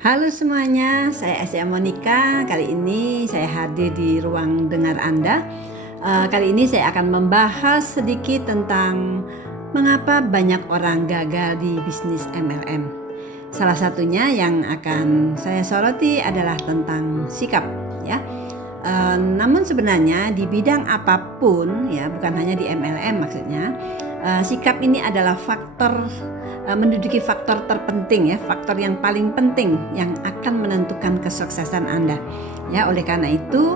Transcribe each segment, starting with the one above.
Halo semuanya, saya Asia Monica. Kali ini saya hadir di ruang dengar Anda. Kali ini saya akan membahas sedikit tentang mengapa banyak orang gagal di bisnis MLM. Salah satunya yang akan saya soroti adalah tentang sikap, ya. Namun sebenarnya di bidang apapun, ya, bukan hanya di MLM maksudnya, sikap ini adalah faktor menduduki faktor terpenting, ya, faktor yang paling penting yang akan menentukan kesuksesan Anda. Ya, oleh karena itu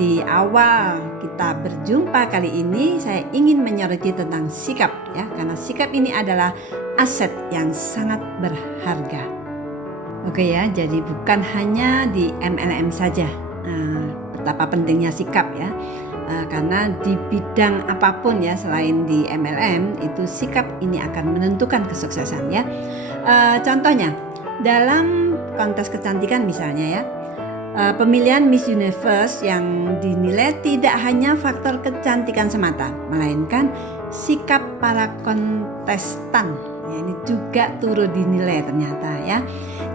di awal kita berjumpa kali ini saya ingin menyoroti tentang sikap, ya, karena sikap ini adalah aset yang sangat berharga. Oke ya, jadi bukan hanya di MLM saja betapa pentingnya sikap, ya. Karena di bidang apapun, ya, selain di MLM itu sikap ini akan menentukan kesuksesan, ya. Contohnya dalam kontes kecantikan misalnya, ya, pemilihan Miss Universe yang dinilai tidak hanya faktor kecantikan semata, melainkan sikap para kontestan, ya, ini juga turut dinilai ternyata, ya.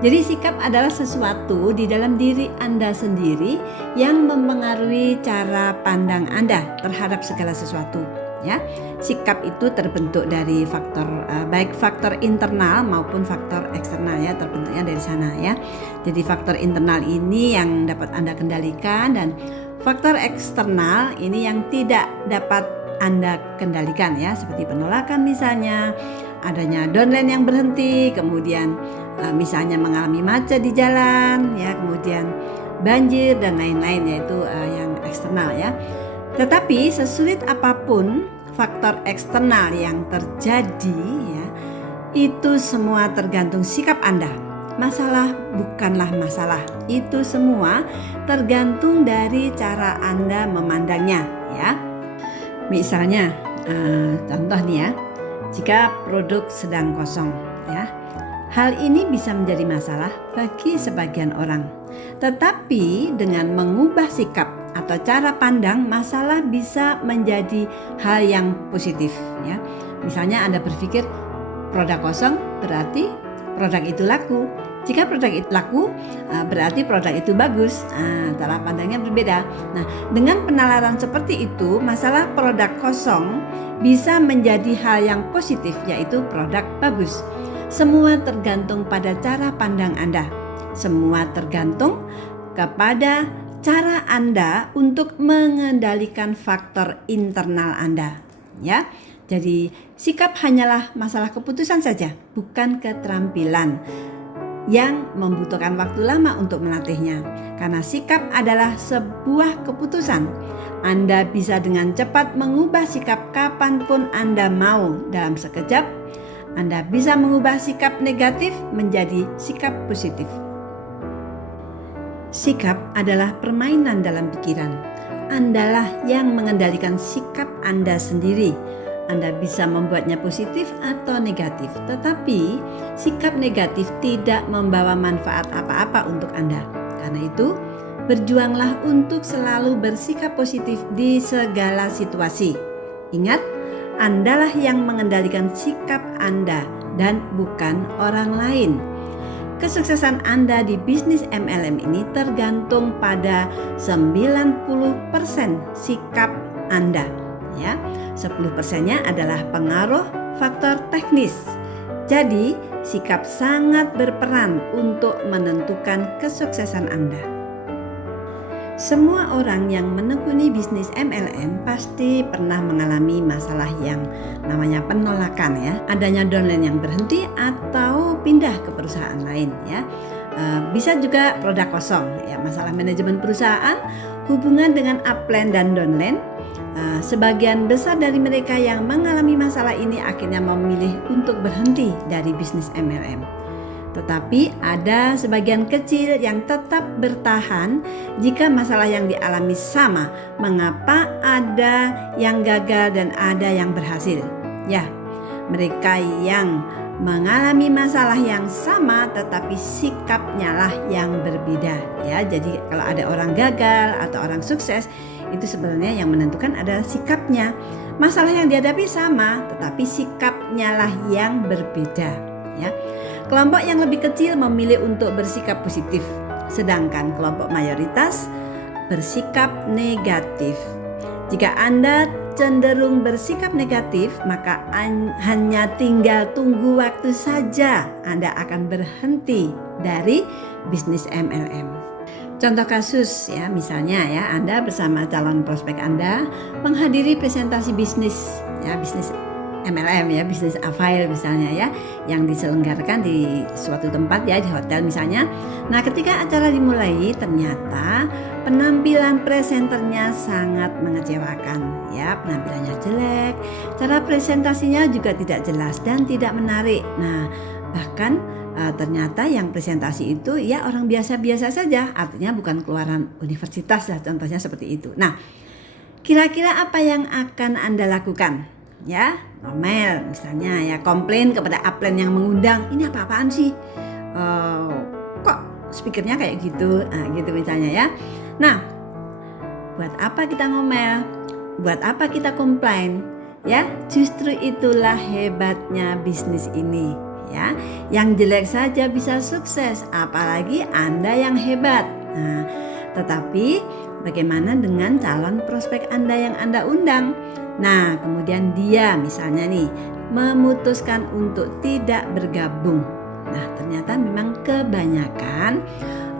Jadi sikap adalah sesuatu di dalam diri Anda sendiri yang mempengaruhi cara pandang Anda terhadap segala sesuatu, ya. Sikap itu terbentuk dari faktor baik faktor internal maupun faktor eksternal, ya, terbentuknya dari sana, ya. Jadi faktor internal ini yang dapat Anda kendalikan dan faktor eksternal ini yang tidak dapat Anda kendalikan, ya, seperti penolakan misalnya, adanya downline yang berhenti, kemudian misalnya mengalami macet di jalan, ya, kemudian banjir dan lain-lain, yaitu yang eksternal, ya. Tetapi sesulit apapun faktor eksternal yang terjadi, ya, itu semua tergantung sikap Anda. Masalah bukanlah masalah, itu semua tergantung dari cara Anda memandangnya, ya. Misalnya contoh nih, ya, jika produk sedang kosong, ya, hal ini bisa menjadi masalah bagi sebagian orang. Tetapi dengan mengubah sikap atau cara pandang, masalah bisa menjadi hal yang positif, ya. Misalnya Anda berpikir produk kosong berarti produk itu laku. Jika produk itu laku, berarti produk itu bagus. Cara pandangnya berbeda. Nah, dengan penalaran seperti itu, masalah produk kosong bisa menjadi hal yang positif, yaitu produk bagus. Semua tergantung pada cara pandang Anda. Semua tergantung kepada cara Anda untuk mengendalikan faktor internal Anda, ya. Jadi sikap hanyalah masalah keputusan saja, bukan keterampilan yang membutuhkan waktu lama untuk melatihnya. Karena sikap adalah sebuah keputusan. Anda bisa dengan cepat mengubah sikap kapanpun Anda mau. Dalam sekejap Anda bisa mengubah sikap negatif menjadi sikap positif. Sikap adalah permainan dalam pikiran. Andalah yang mengendalikan sikap Anda sendiri. Anda bisa membuatnya positif atau negatif, tetapi sikap negatif tidak membawa manfaat apa-apa untuk Anda. Karena itu, berjuanglah untuk selalu bersikap positif di segala situasi. Ingat, Andalah yang mengendalikan sikap Anda dan bukan orang lain. Kesuksesan Anda di bisnis MLM ini tergantung pada 90% sikap Anda, ya. 10%-nya adalah pengaruh faktor teknis. Jadi, sikap sangat berperan untuk menentukan kesuksesan Anda. Semua orang yang menekuni bisnis MLM pasti pernah mengalami masalah yang namanya penolakan, ya. Adanya downline yang berhenti atau pindah ke perusahaan lain, ya. Bisa juga produk kosong, ya, masalah manajemen perusahaan, hubungan dengan upline dan downline. Sebagian besar dari mereka yang mengalami masalah ini akhirnya memilih untuk berhenti dari bisnis MLM. Tetapi ada sebagian kecil yang tetap bertahan jika masalah yang dialami sama. Mengapa ada yang gagal dan ada yang berhasil? Ya, mereka yang mengalami masalah yang sama tetapi sikapnya lah yang berbeda, ya. Jadi kalau ada orang gagal atau orang sukses, itu sebenarnya yang menentukan adalah sikapnya. Masalah yang dihadapi sama tetapi sikapnya lah yang berbeda, ya. Kelompok yang lebih kecil memilih untuk bersikap positif, sedangkan kelompok mayoritas bersikap negatif. Jika Anda cenderung bersikap negatif, maka hanya tinggal tunggu waktu saja Anda akan berhenti dari bisnis MLM. Contoh kasus ya, misalnya ya, Anda bersama calon prospek Anda menghadiri presentasi bisnis ya, bisnis MLM ya, bisnis Avail misalnya ya, yang diselenggarakan di suatu tempat ya, di hotel misalnya. Nah, ketika acara dimulai, ternyata penampilan presenternya sangat mengecewakan ya, penampilannya jelek, cara presentasinya juga tidak jelas dan tidak menarik. Nah, bahkan ternyata yang presentasi itu ya orang biasa-biasa saja, artinya bukan keluaran universitas lah, contohnya seperti itu. Nah, kira-kira apa yang akan Anda lakukan? Ya, ngomel misalnya ya, komplain kepada upline yang mengundang, ini apa-apaan sih, kok speakernya kayak gitu, gitu misalnya ya. Nah, buat apa kita ngomel, buat apa kita komplain ya? Justru itulah hebatnya bisnis ini ya, yang jelek saja bisa sukses, apalagi Anda yang hebat. Nah, tetapi bagaimana dengan calon prospek Anda yang Anda undang? Nah, kemudian dia misalnya nih memutuskan untuk tidak bergabung. Nah, ternyata memang kebanyakan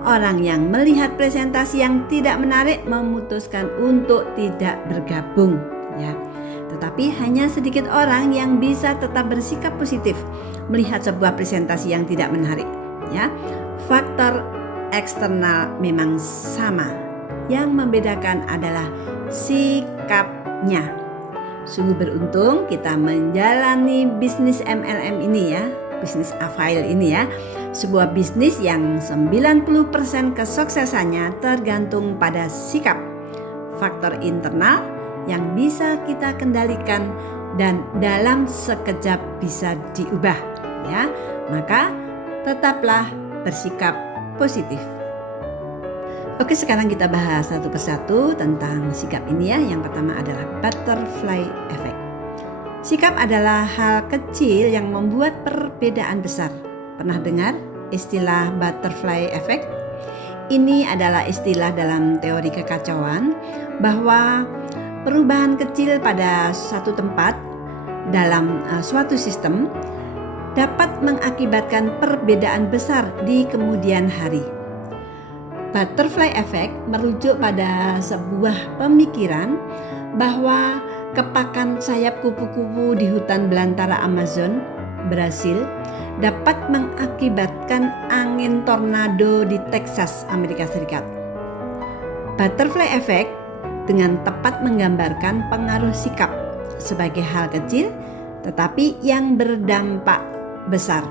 orang yang melihat presentasi yang tidak menarik memutuskan untuk tidak bergabung ya. Tetapi hanya sedikit orang yang bisa tetap bersikap positif melihat sebuah presentasi yang tidak menarik ya. Faktor eksternal memang sama. Yang membedakan adalah sikapnya. Sungguh beruntung kita menjalani bisnis MLM ini ya, bisnis Avail ini ya. Sebuah bisnis yang 90% kesuksesannya tergantung pada sikap. Faktor internal yang bisa kita kendalikan dan dalam sekejap bisa diubah ya. Maka tetaplah bersikap positif. Oke, sekarang kita bahas satu persatu tentang sikap ini ya. Yang pertama adalah butterfly effect. Sikap adalah hal kecil yang membuat perbedaan besar. Pernah dengar istilah butterfly effect? Ini adalah istilah dalam teori kekacauan bahwa perubahan kecil pada suatu tempat dalam suatu sistem dapat mengakibatkan perbedaan besar di kemudian hari. Butterfly effect merujuk pada sebuah pemikiran bahwa kepakan sayap kupu-kupu di hutan belantara Amazon, Brasil, dapat mengakibatkan angin tornado di Texas, Amerika Serikat. Butterfly effect dengan tepat menggambarkan pengaruh sikap sebagai hal kecil tetapi yang berdampak besar.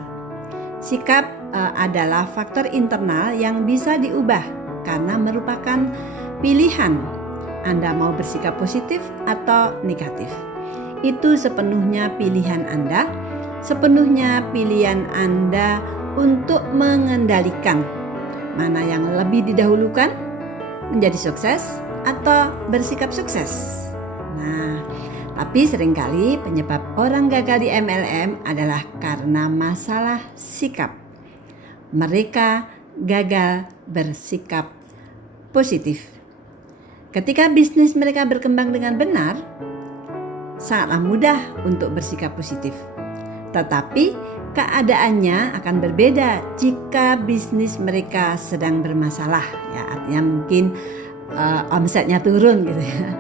Sikap adalah faktor internal yang bisa diubah karena merupakan pilihan Anda mau bersikap positif atau negatif. Itu sepenuhnya pilihan Anda, sepenuhnya pilihan Anda untuk mengendalikan mana yang lebih didahulukan, menjadi sukses atau bersikap sukses. Nah, tapi seringkali penyebab orang gagal di MLM adalah karena masalah sikap. Mereka gagal bersikap positif. Ketika bisnis mereka berkembang dengan benar, sangatlah mudah untuk bersikap positif. Tetapi keadaannya akan berbeda jika bisnis mereka sedang bermasalah. Ya, artinya mungkin omsetnya turun gitu ya.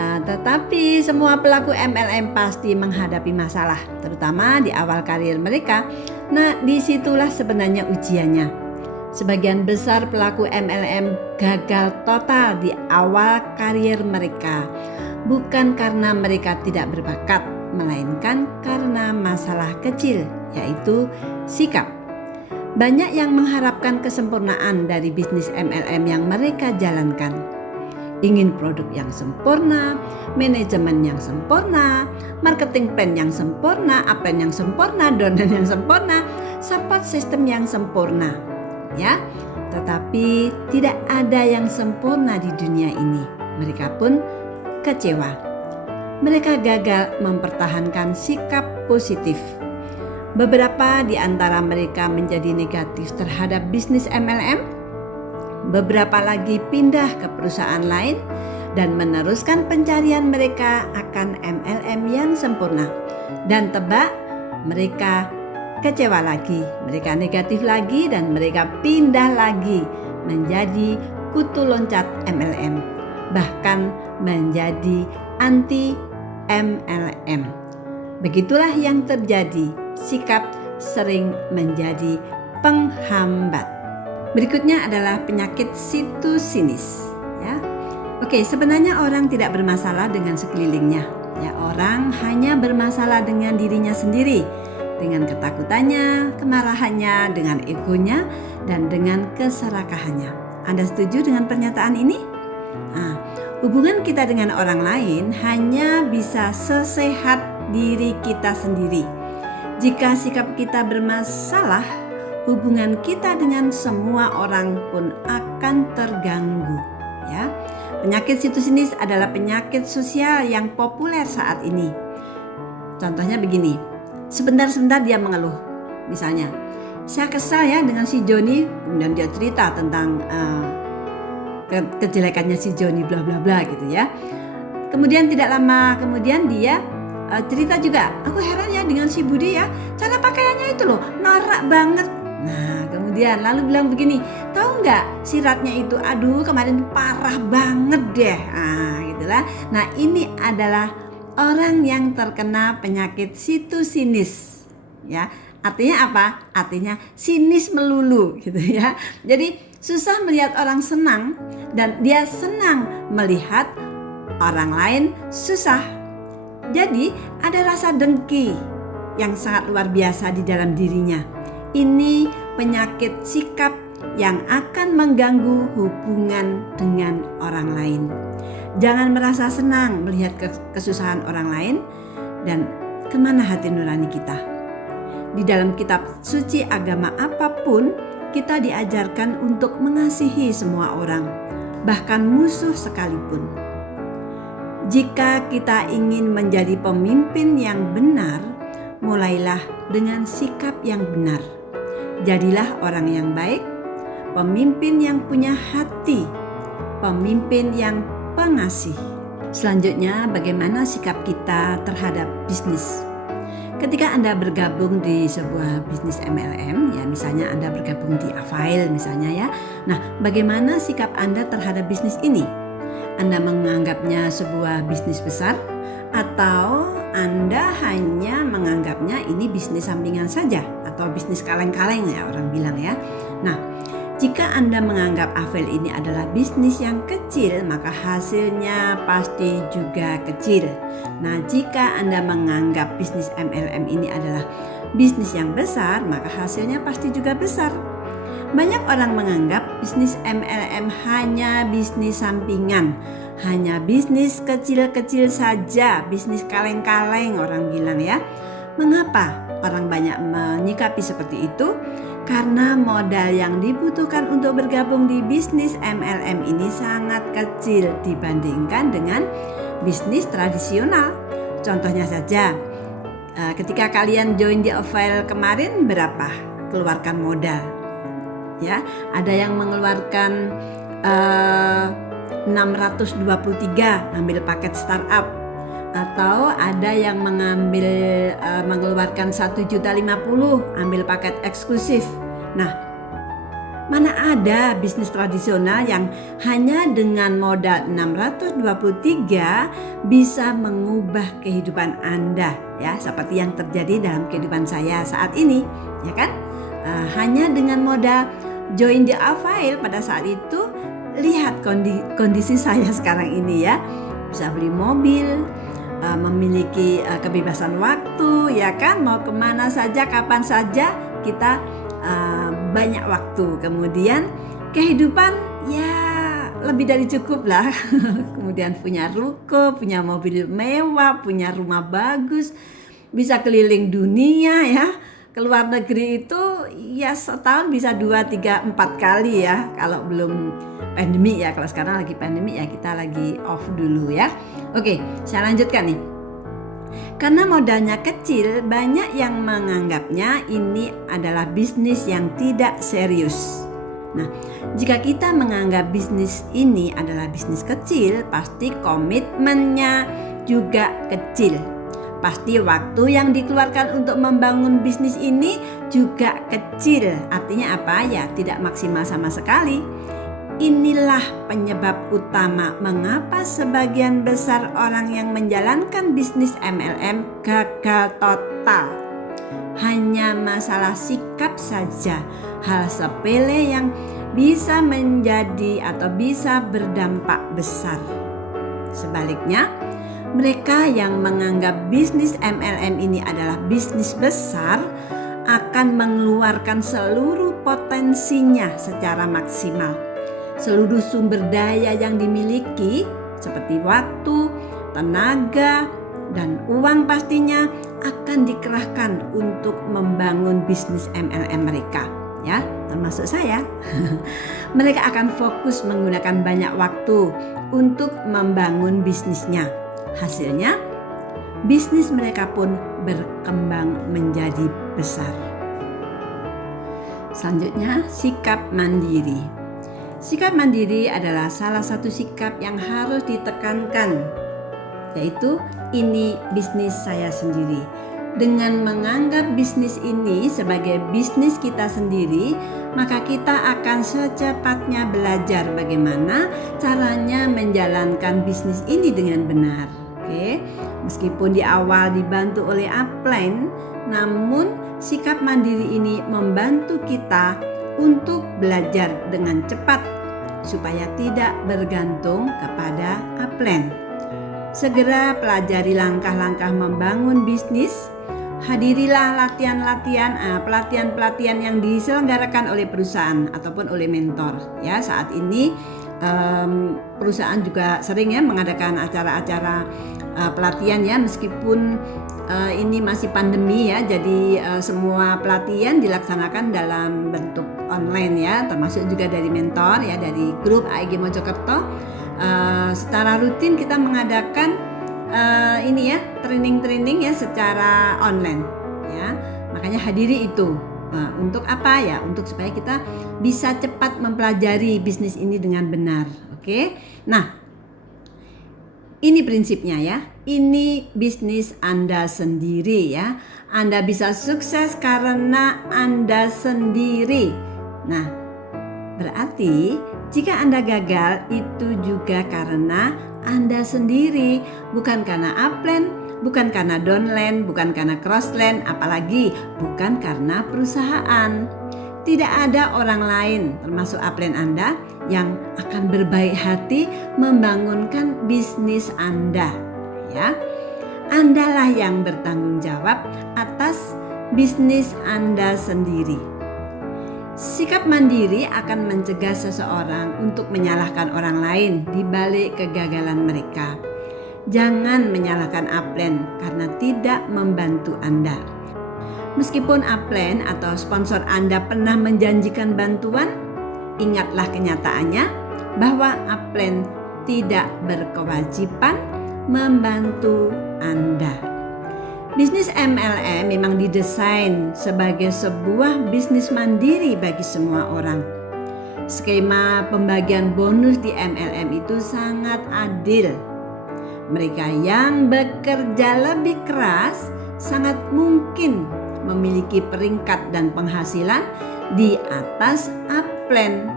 Tetapi semua pelaku MLM pasti menghadapi masalah, terutama di awal karir mereka. Nah, disitulah sebenarnya ujiannya. Sebagian besar pelaku MLM gagal total di awal karir mereka, bukan karena mereka tidak berbakat, melainkan karena masalah kecil, yaitu sikap. Banyak yang mengharapkan kesempurnaan dari bisnis MLM yang mereka jalankan. Ingin produk yang sempurna, manajemen yang sempurna, marketing plan yang sempurna, upline yang sempurna, downline yang sempurna, support system yang sempurna. Ya, tetapi tidak ada yang sempurna di dunia ini. Mereka pun kecewa. Mereka gagal mempertahankan sikap positif. Beberapa di antara mereka menjadi negatif terhadap bisnis MLM, beberapa lagi pindah ke perusahaan lain dan meneruskan pencarian mereka akan MLM yang sempurna. Dan tebak, mereka kecewa lagi, mereka negatif lagi, dan mereka pindah lagi menjadi kutu loncat MLM, bahkan menjadi anti MLM. Begitulah yang terjadi. Sikap sering menjadi penghambat. Berikutnya adalah penyakit situs sinis. Ya. Oke, sebenarnya orang tidak bermasalah dengan sekelilingnya. Ya, orang hanya bermasalah dengan dirinya sendiri, dengan ketakutannya, kemarahannya, dengan egonya, dan dengan keserakahannya. Anda setuju dengan pernyataan ini? Nah, hubungan kita dengan orang lain hanya bisa sesehat diri kita sendiri. Jika sikap kita bermasalah, hubungan kita dengan semua orang pun akan terganggu. Ya, penyakit situs sinis adalah penyakit sosial yang populer saat ini. Contohnya begini, sebentar-sebentar dia mengeluh. Misalnya, saya kesal ya dengan si Joni, kemudian dia cerita tentang kejelekannya si Joni, bla bla bla gitu ya. Kemudian tidak lama kemudian dia cerita juga, aku heran ya dengan si Budi ya, cara pakaiannya itu loh norak banget. Nah kemudian lalu bilang begini, tahu nggak siratnya itu, aduh kemarin parah banget deh. Nah gitulah. Nah ini adalah orang yang terkena penyakit situs sinis. Ya, artinya apa? Artinya sinis melulu gitu ya. Jadi susah melihat orang senang dan dia senang melihat orang lain susah. Jadi ada rasa dengki yang sangat luar biasa di dalam dirinya. Ini penyakit sikap yang akan mengganggu hubungan dengan orang lain. Jangan merasa senang melihat kesusahan orang lain, dan kemana hati nurani kita? Di dalam kitab suci agama apapun, kita diajarkan untuk mengasihi semua orang, bahkan musuh sekalipun. Jika kita ingin menjadi pemimpin yang benar, mulailah dengan sikap yang benar. Jadilah orang yang baik, pemimpin yang punya hati, pemimpin yang pengasih. Selanjutnya, bagaimana sikap kita terhadap bisnis? Ketika Anda bergabung di sebuah bisnis MLM, ya misalnya Anda bergabung di Avail misalnya ya. Nah, bagaimana sikap Anda terhadap bisnis ini? Anda menganggapnya sebuah bisnis besar, atau Anda hanya menganggapnya ini bisnis sampingan saja atau bisnis kaleng-kaleng ya orang bilang ya. Nah, jika Anda menganggap Avail ini adalah bisnis yang kecil, maka hasilnya pasti juga kecil. Nah, jika Anda menganggap bisnis MLM ini adalah bisnis yang besar, maka hasilnya pasti juga besar. Banyak orang menganggap bisnis MLM hanya bisnis sampingan, hanya bisnis kecil-kecil saja, bisnis kaleng-kaleng orang bilang ya. Mengapa orang banyak menyikapi seperti itu? Karena modal yang dibutuhkan untuk bergabung di bisnis MLM ini sangat kecil dibandingkan dengan bisnis tradisional. Contohnya saja, ketika kalian join di Avail kemarin, berapa keluarkan modal? Ya, ada yang mengeluarkan 623 ambil paket startup, atau ada yang mengeluarkan 1.050.000 ambil paket eksklusif. Nah, mana ada bisnis tradisional yang hanya dengan modal 623 bisa mengubah kehidupan Anda ya, seperti yang terjadi dalam kehidupan saya saat ini, ya kan? Hanya dengan modal join di Avail pada saat itu, lihat kondisi saya sekarang ini ya, bisa beli mobil, memiliki kebebasan waktu ya kan, mau kemana saja kapan saja kita banyak waktu, kemudian kehidupan ya lebih dari cukup lah. Kemudian punya ruko, punya mobil mewah, punya rumah bagus, bisa keliling dunia ya. Keluar negeri itu ya setahun bisa 2, 3, 4 kali ya, kalau belum pandemi ya. Kalau sekarang lagi pandemi ya kita lagi off dulu ya. Oke, saya lanjutkan nih. Karena modalnya kecil, banyak yang menganggapnya ini adalah bisnis yang tidak serius. Nah, jika kita menganggap bisnis ini adalah bisnis kecil, pasti komitmennya juga kecil. Pasti waktu yang dikeluarkan untuk membangun bisnis ini juga kecil. Artinya apa? Ya, tidak maksimal sama sekali. Inilah penyebab utama mengapa sebagian besar orang yang menjalankan bisnis MLM gagal total. Hanya masalah sikap saja, hal sepele yang bisa menjadi atau bisa berdampak besar. Sebaliknya, mereka yang menganggap bisnis MLM ini adalah bisnis besar akan mengeluarkan seluruh potensinya secara maksimal. Seluruh sumber daya yang dimiliki seperti waktu, tenaga, dan uang pastinya akan dikerahkan untuk membangun bisnis MLM mereka, ya, termasuk saya. Mereka akan fokus menggunakan banyak waktu untuk membangun bisnisnya. Hasilnya, bisnis mereka pun berkembang menjadi besar. Selanjutnya, sikap mandiri. Sikap mandiri adalah salah satu sikap yang harus ditekankan, yaitu ini bisnis saya sendiri. Dengan menganggap bisnis ini sebagai bisnis kita sendiri, maka kita akan secepatnya belajar bagaimana caranya menjalankan bisnis ini dengan benar. Oke, meskipun di awal dibantu oleh upline, namun sikap mandiri ini membantu kita untuk belajar dengan cepat supaya tidak bergantung kepada upline. Segera pelajari langkah-langkah membangun bisnis. Hadirilah pelatihan-pelatihan yang diselenggarakan oleh perusahaan ataupun oleh mentor. Ya, saat ini perusahaan juga sering ya mengadakan acara-acara pelatihan ya, meskipun ini masih pandemi ya, jadi semua pelatihan dilaksanakan dalam bentuk online ya, termasuk juga dari mentor ya, dari grup AEG Mojokerto. Secara rutin kita mengadakan ini ya, training ya secara online ya, makanya hadiri itu. Untuk apa ya? Untuk supaya kita bisa cepat mempelajari bisnis ini dengan benar. Oke. Nah, ini prinsipnya ya. Ini bisnis Anda sendiri ya. Anda bisa sukses karena Anda sendiri. Nah, berarti jika Anda gagal itu juga karena Anda sendiri, bukan karena upline, bukan karena downline, bukan karena crossline, apalagi bukan karena perusahaan. Tidak ada orang lain termasuk upline Anda yang akan berbaik hati membangunkan bisnis Anda, ya. Andalah yang bertanggung jawab atas bisnis Anda sendiri. Sikap mandiri akan mencegah seseorang untuk menyalahkan orang lain di balik kegagalan mereka. Jangan menyalahkan upline karena tidak membantu Anda. Meskipun upline atau sponsor Anda pernah menjanjikan bantuan, ingatlah kenyataannya bahwa upline tidak berkewajiban membantu Anda. Bisnis MLM memang didesain sebagai sebuah bisnis mandiri bagi semua orang. Skema pembagian bonus di MLM itu sangat adil. Mereka yang bekerja lebih keras sangat mungkin memiliki peringkat dan penghasilan di atas upline.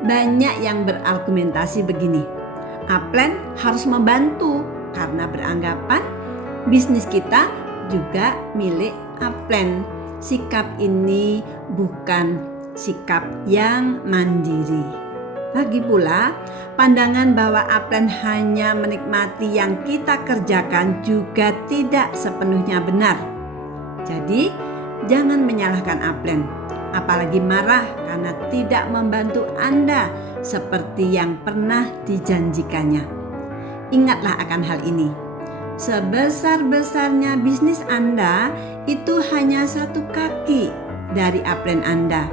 Banyak yang berargumentasi begini, upline harus membantu karena beranggapan bisnis kita juga milik upline. Sikap ini bukan sikap yang mandiri. Lagi pula, pandangan bahwa upline hanya menikmati yang kita kerjakan juga tidak sepenuhnya benar. Jadi, jangan menyalahkan upline, apalagi marah karena tidak membantu Anda seperti yang pernah dijanjikannya. Ingatlah akan hal ini. Sebesar-besarnya bisnis Anda itu hanya satu kaki dari upline Anda.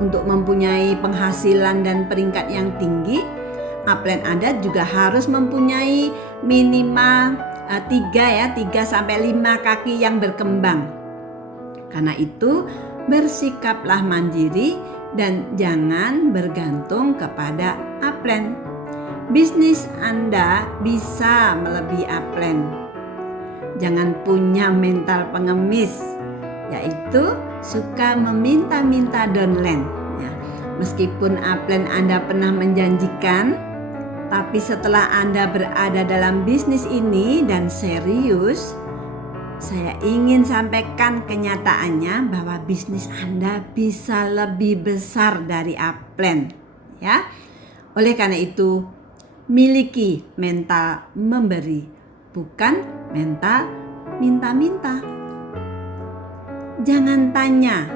Untuk mempunyai penghasilan dan peringkat yang tinggi, upline Anda juga harus mempunyai minimal 3 sampai 5 kaki yang berkembang. Karena itu bersikaplah mandiri dan jangan bergantung kepada upline. Bisnis Anda bisa melebihi upline. Jangan punya mental pengemis, yaitu suka meminta-minta downline. Ya, meskipun upline Anda pernah menjanjikan, tapi setelah Anda berada dalam bisnis ini dan serius, saya ingin sampaikan kenyataannya bahwa bisnis Anda bisa lebih besar dari upline. Ya, oleh karena itu, miliki mental memberi, bukan mental minta-minta. Jangan tanya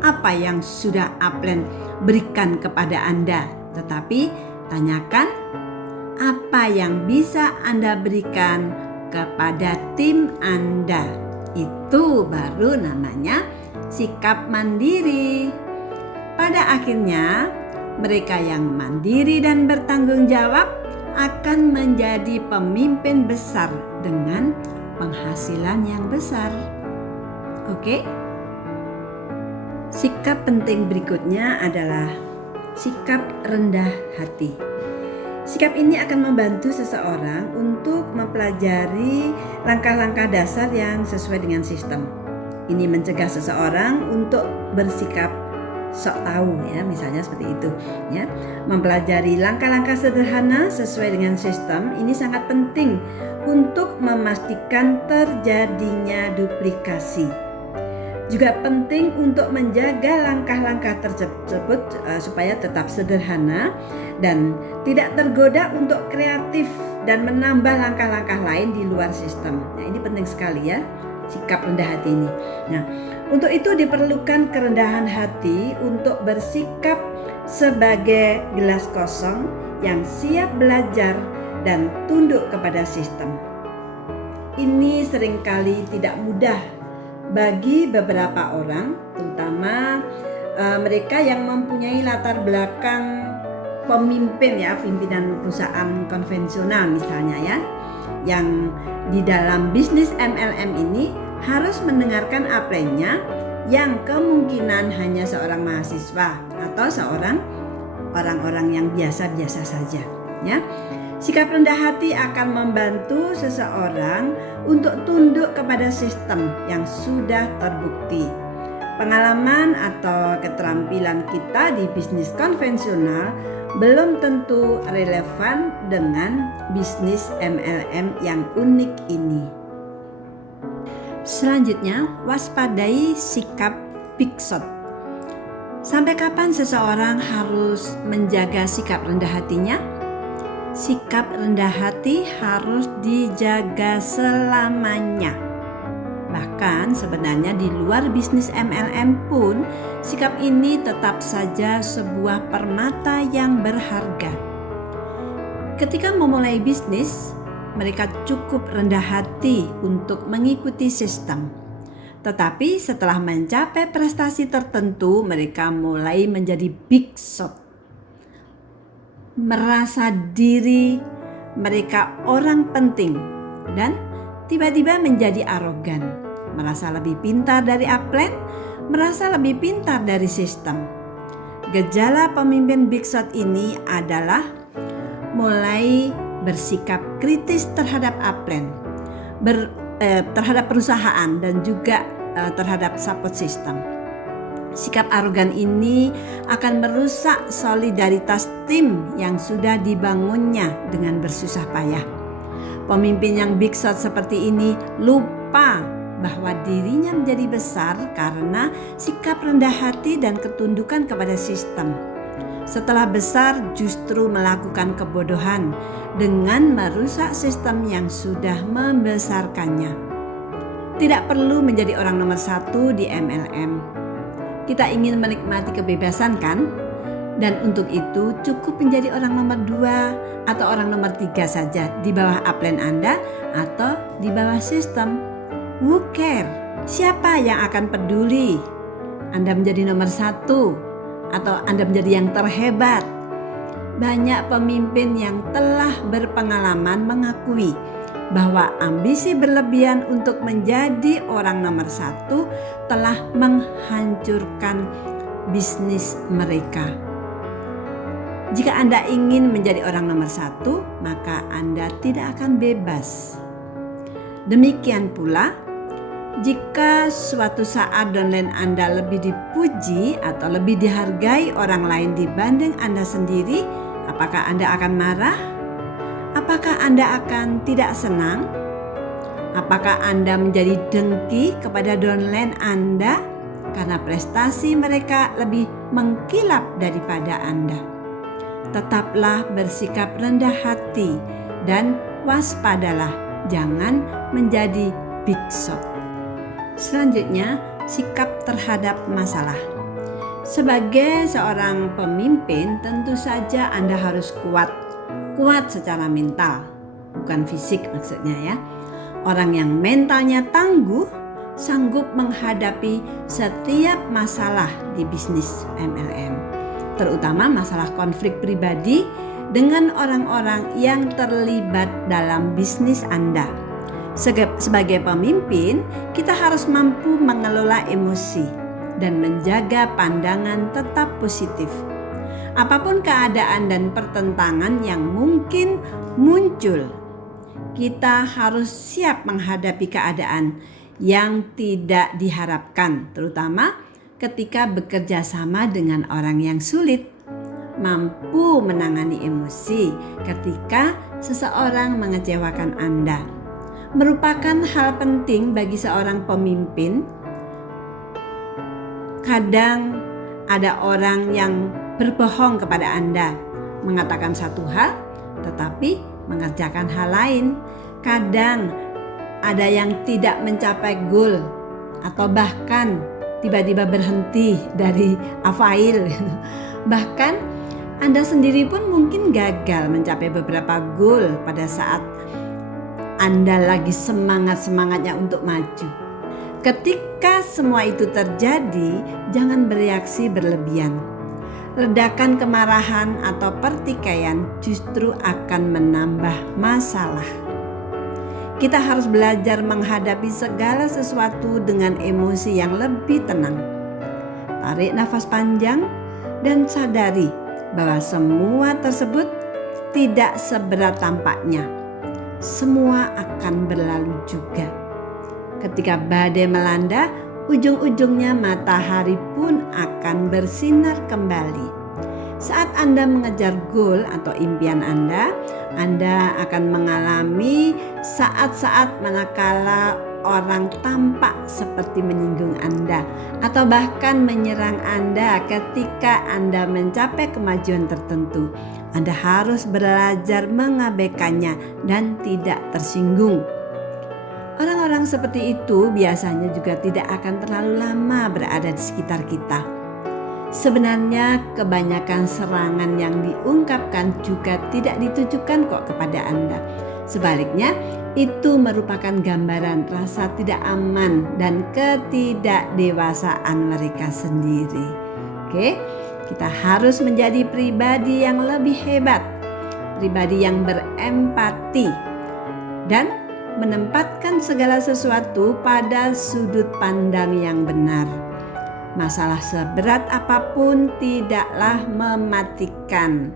apa yang sudah upline berikan kepada Anda, tetapi tanyakan apa yang bisa Anda berikan kepada tim Anda. Itu baru namanya sikap mandiri. Pada akhirnya, mereka yang mandiri dan bertanggung jawab akan menjadi pemimpin besar dengan penghasilan yang besar. Oke? Sikap penting berikutnya adalah sikap rendah hati. Sikap ini akan membantu seseorang untuk mempelajari langkah-langkah dasar yang sesuai dengan sistem. Ini mencegah seseorang untuk bersikap sok tahu, ya, misalnya seperti itu, ya. Mempelajari langkah-langkah sederhana sesuai dengan sistem ini sangat penting untuk memastikan terjadinya duplikasi. Juga penting untuk menjaga langkah-langkah tersebut supaya tetap sederhana dan tidak tergoda untuk kreatif dan menambah langkah-langkah lain di luar sistem. Nah, ini penting sekali, ya, sikap rendah hati ini. Nah, untuk itu diperlukan kerendahan hati untuk bersikap sebagai gelas kosong yang siap belajar dan tunduk kepada sistem. Ini seringkali tidak mudah bagi beberapa orang, terutama mereka yang mempunyai latar belakang pemimpin, ya, pimpinan perusahaan konvensional misalnya, ya, yang di dalam bisnis MLM ini harus mendengarkan upline-nya yang kemungkinan hanya seorang mahasiswa atau orang-orang yang biasa-biasa saja, ya. Sikap rendah hati akan membantu seseorang untuk tunduk kepada sistem yang sudah terbukti. Pengalaman atau keterampilan kita di bisnis konvensional belum tentu relevan dengan bisnis MLM yang unik ini. Selanjutnya, waspadai sikap big shot. Sampai kapan seseorang harus menjaga sikap rendah hatinya? Sikap rendah hati harus dijaga selamanya. Bahkan sebenarnya di luar bisnis MLM pun sikap ini tetap saja sebuah permata yang berharga. Ketika memulai bisnis, mereka cukup rendah hati untuk mengikuti sistem. Tetapi setelah mencapai prestasi tertentu, mereka mulai menjadi big shot. Merasa diri mereka orang penting dan tiba-tiba menjadi arogan, merasa lebih pintar dari upline, merasa lebih pintar dari sistem. Gejala pemimpin big shot ini adalah mulai bersikap kritis terhadap upline, terhadap perusahaan dan juga terhadap support system. Sikap arogan ini akan merusak solidaritas tim yang sudah dibangunnya dengan bersusah payah. Pemimpin yang big shot seperti ini lupa bahwa dirinya menjadi besar karena sikap rendah hati dan ketundukan kepada sistem. Setelah besar justru melakukan kebodohan dengan merusak sistem yang sudah membesarkannya. Tidak perlu menjadi orang nomor 1 di MLM. Kita ingin menikmati kebebasan, kan? Dan untuk itu cukup menjadi orang nomor 2 atau orang nomor 3 saja di bawah upline Anda atau di bawah sistem. Who care? Siapa yang akan peduli Anda menjadi nomor 1 atau Anda menjadi yang terhebat? Banyak pemimpin yang telah berpengalaman mengakui bahwa ambisi berlebihan untuk menjadi orang nomor satu telah menghancurkan bisnis mereka. Jika Anda ingin menjadi orang nomor satu, maka Anda tidak akan bebas. Demikian pula, jika suatu saat downline Anda lebih dipuji atau lebih dihargai orang lain dibanding Anda sendiri, apakah Anda akan marah? Apakah Anda akan tidak senang? Apakah Anda menjadi dengki kepada downline Anda karena prestasi mereka lebih mengkilap daripada Anda? Tetaplah bersikap rendah hati dan waspadalah, jangan menjadi big shot. Selanjutnya, sikap terhadap masalah. Sebagai seorang pemimpin, tentu saja Anda harus kuat secara mental, bukan fisik maksudnya ya. Orang yang mentalnya tangguh sanggup menghadapi setiap masalah di bisnis MLM, terutama masalah konflik pribadi dengan orang-orang yang terlibat dalam bisnis Anda. Sebagai pemimpin, kita harus mampu mengelola emosi dan menjaga pandangan tetap positif. Apapun keadaan dan pertentangan yang mungkin muncul, kita harus siap menghadapi keadaan yang tidak diharapkan, terutama ketika bekerja sama dengan orang yang sulit. Mampu menangani emosi ketika seseorang mengecewakan Anda merupakan hal penting bagi seorang pemimpin. Kadang ada orang yang berbohong kepada Anda, mengatakan satu hal tetapi mengerjakan hal lain. Kadang ada yang tidak mencapai goal atau bahkan tiba-tiba berhenti dari afail. Bahkan Anda sendiri pun mungkin gagal mencapai beberapa goal pada saat Anda lagi semangat-semangatnya untuk maju. Ketika semua itu terjadi, jangan bereaksi berlebihan. Ledakan kemarahan atau pertikaian justru akan menambah masalah. Kita harus belajar menghadapi segala sesuatu dengan emosi yang lebih tenang. Tarik nafas panjang dan sadari bahwa semua tersebut tidak seberat tampaknya. Semua akan berlalu juga. Ketika badai melanda, ujung-ujungnya matahari pun akan bersinar kembali. Saat Anda mengejar goal atau impian Anda akan mengalami saat-saat manakala orang tampak seperti menyinggung Anda atau bahkan menyerang Anda ketika Anda mencapai kemajuan tertentu. Anda harus belajar mengabaikannya dan tidak tersinggung. Orang-orang seperti itu biasanya juga tidak akan terlalu lama berada di sekitar kita. Sebenarnya kebanyakan serangan yang diungkapkan juga tidak ditujukan kok kepada Anda. Sebaliknya, itu merupakan gambaran rasa tidak aman dan ketidakdewasaan mereka sendiri. Oke, kita harus menjadi pribadi yang lebih hebat, pribadi yang berempati dan menempatkan segala sesuatu pada sudut pandang yang benar. Masalah seberat apapun tidaklah mematikan.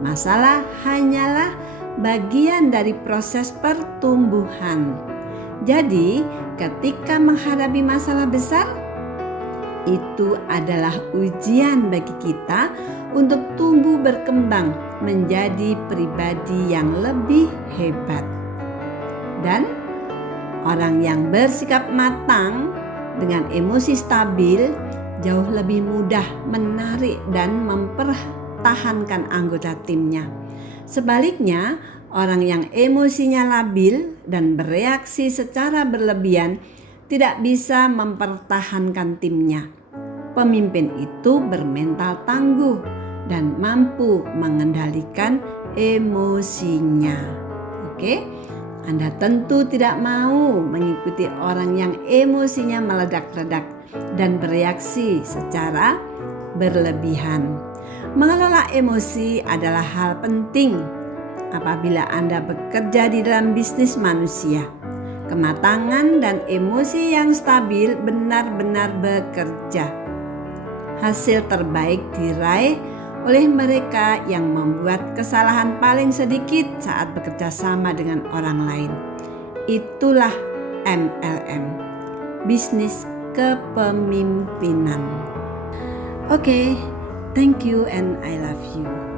Masalah hanyalah bagian dari proses pertumbuhan. Jadi, ketika menghadapi masalah besar, itu adalah ujian bagi kita untuk tumbuh berkembang menjadi pribadi yang lebih hebat. Dan orang yang bersikap matang dengan emosi stabil jauh lebih mudah menarik dan mempertahankan anggota timnya. Sebaliknya, orang yang emosinya labil dan bereaksi secara berlebihan tidak bisa mempertahankan timnya. Pemimpin itu bermental tangguh dan mampu mengendalikan emosinya. Oke? Anda tentu tidak mau mengikuti orang yang emosinya meledak-ledak dan bereaksi secara berlebihan. Mengelola emosi adalah hal penting. apabila Anda bekerja di dalam bisnis manusia. Kematangan dan emosi yang stabil benar-benar bekerja. Hasil terbaik diraih oleh mereka yang membuat kesalahan paling sedikit saat bekerja sama dengan orang lain. Itulah MLM, bisnis kepemimpinan. Oke, thank you and I love you.